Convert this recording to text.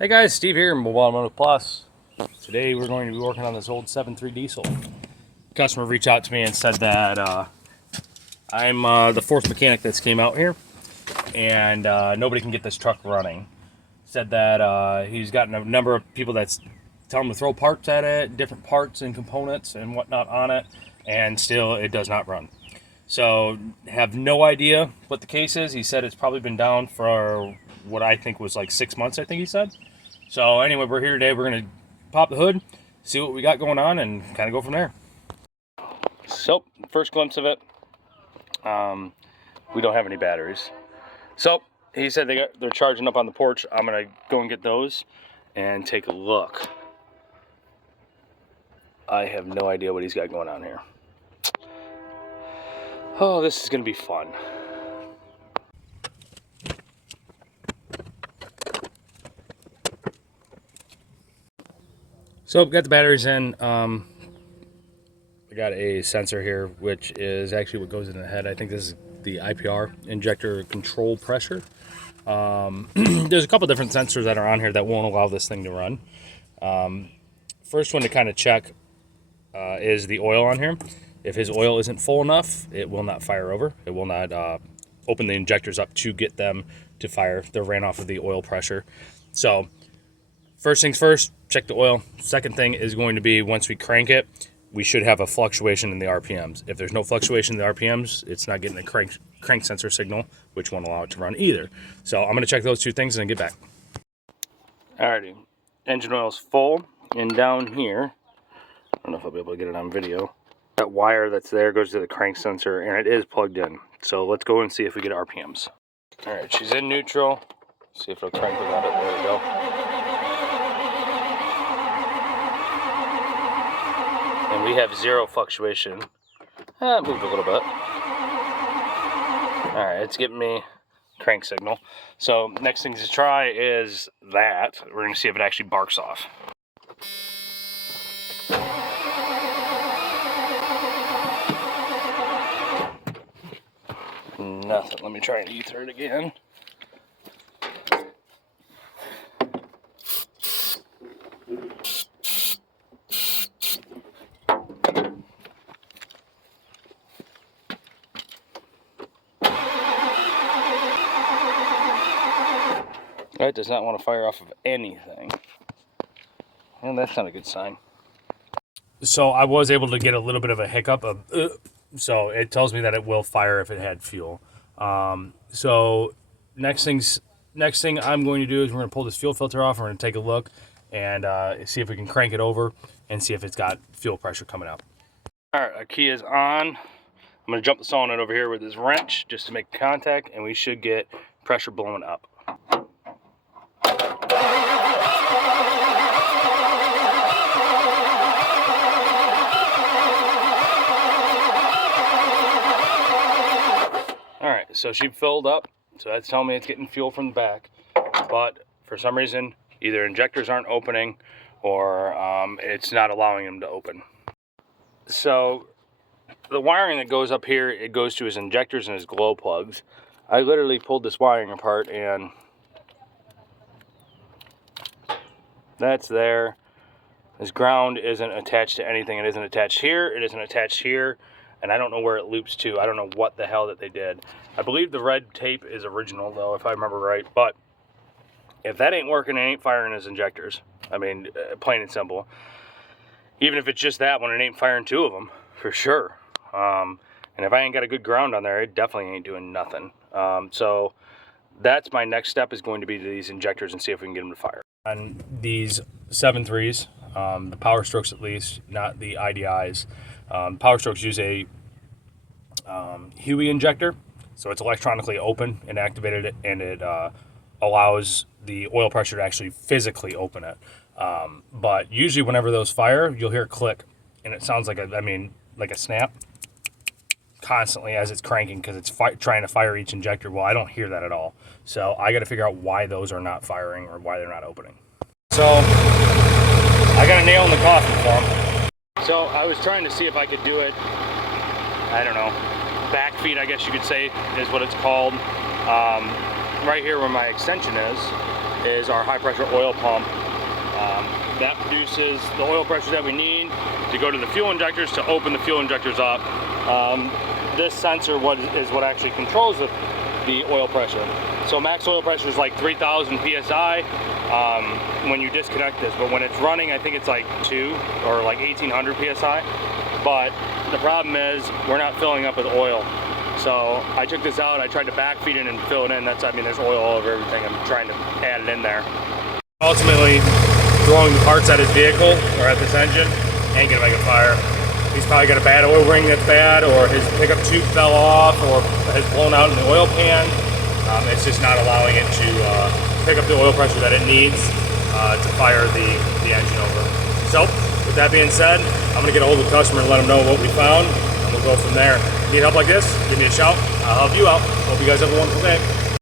Hey guys, Steve here, Mobile Automotive Plus. Today we're going to be working on this old 7.3 diesel. Customer reached out to me and said that I'm the fourth mechanic that's came out here, and nobody can get this truck running. Said that he's gotten a number of people that's telling him to throw parts at it, different parts and components and whatnot on it, and still it does not run. So have no idea what the case is. He said it's probably been down for what I think was like 6 months, I think he said. So anyway, we're here today. We're going to pop the hood, see what we got going on, and kind of go from there. So, first glimpse of it, we don't have any batteries. So, he said they're charging up on the porch. I'm going to go and get those and take a look. I have no idea what he's got going on here. Oh, this is going to be fun. So I've got the batteries in. I got a sensor here, which is actually what goes in the head. I think this is the IPR, injector control pressure. There's a couple different sensors that are on here that won't allow this thing to run. First one to kind of check is the oil on here. If his oil isn't full enough, it will not fire over. It will not open the injectors up to get them to fire. They're ran off of the oil pressure. So first things first, check the oil. Second thing is going to be once we crank it, we should have a fluctuation in the RPMs. If there's no fluctuation in the RPMs, it's not getting a crank sensor signal, which won't allow it to run either. So I'm going to check those two things and then get back. Alrighty, engine oil is full, and down here, I don't know if I'll be able to get it on video, that wire that's there goes to the crank sensor, and it is plugged in. So let's go and see if we get RPMs. Alright, she's in neutral. See if it'll crank without it. There we go. And we have zero fluctuation. It moved a little bit. Alright, it's giving me crank signal. So next thing to try is that. We're going to see if it actually barks off. Nothing. Let me try and ether it again. It does not want to fire off of anything. And that's not a good sign. So I was able to get a little bit of a hiccup of, so it tells me that it will fire if it had fuel. So next thing I'm going to do is we're going to pull this fuel filter off. We're going to take a look and see if we can crank it over and see if it's got fuel pressure coming out. All right, our key is on. I'm going to jump the solenoid over here with this wrench just to make contact, and we should get pressure blowing up. Alright, so she filled up, so that's telling me it's getting fuel from the back, but for some reason either injectors aren't opening or it's not allowing them to open. So the wiring that goes up here, it goes to his injectors and his glow plugs. I literally pulled this wiring apart and that's there. This ground isn't attached to anything. It isn't attached here, it isn't attached here, and I don't know where it loops to. I don't know what the hell that they did. I believe the red tape is original though, if I remember right, but if that ain't working, it ain't firing his injectors. I mean, plain and simple. Even if it's just that one, it ain't firing two of them, for sure. And if I ain't got a good ground on there, it definitely ain't doing nothing. So that's my next step, is going to be to these injectors and see if we can get them to fire. On these 7.3s, the Power Strokes at least, not the IDIs. Power Strokes use a HUI injector, so it's electronically open and activated, and it allows the oil pressure to actually physically open it. But usually whenever those fire, you'll hear a click, and it sounds like like a snap constantly as it's cranking, because it's trying to fire each injector. Well, I don't hear that at all. So I got to figure out why those are not firing or why they're not opening. So I got a nail in the coffin for them. So I was trying to see if I could do it, I don't know, back feed, I guess you could say, is what it's called. Right here where my extension is, is our high pressure oil pump. That produces the oil pressure that we need to go to the fuel injectors to open the fuel injectors up. This sensor is what actually controls the oil pressure. So max oil pressure is like 3,000 psi when you disconnect this, but when it's running, I think it's like 2 or like 1,800 psi. But the problem is we're not filling up with oil. So I took this out, I tried to backfeed it and fill it in. I mean, there's oil all over everything. I'm trying to add it in there. Ultimately, throwing the parts at his vehicle or at this engine ain't gonna make a fire. He's probably got a bad oil ring that's bad, or his pickup tube fell off, or has blown out in the oil pan. It's just not allowing it to pick up the oil pressure that it needs to fire the engine over. So, with that being said, I'm gonna get a hold of the customer and let them know what we found, and we'll go from there. Need help like this? Give me a shout. I'll help you out. Hope you guys have a wonderful day.